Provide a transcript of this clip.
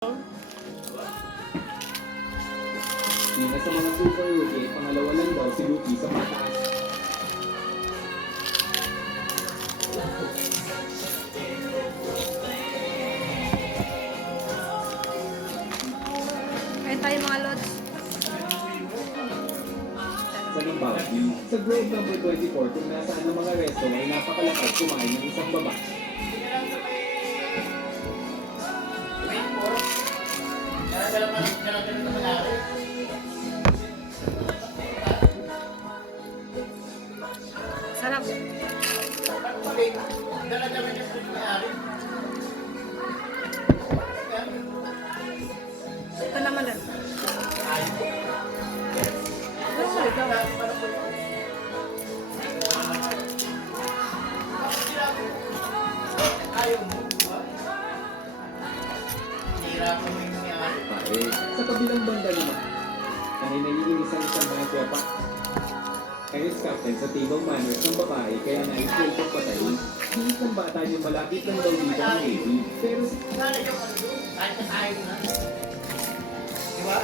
Sina sa mga super rookie, pangalawa lang daw si Lucky sa pataas. Kaya tayo mga lods. Sa Nambagi, sa grove number 24 kung nasaan ang mga resto ay napakalakas kumain ng isang baba. Sarap. Ito naman lang. Ano mo ito? Pare, sa kabilang banda naman, ay nagiging isang mga kuwapa. Ex captain sa table manners ng babae kaya na-explain kong patayin. Hindi ng bata niya malapit ng daw dito ang Navy. Pero Kahit na tayo na. Di ba?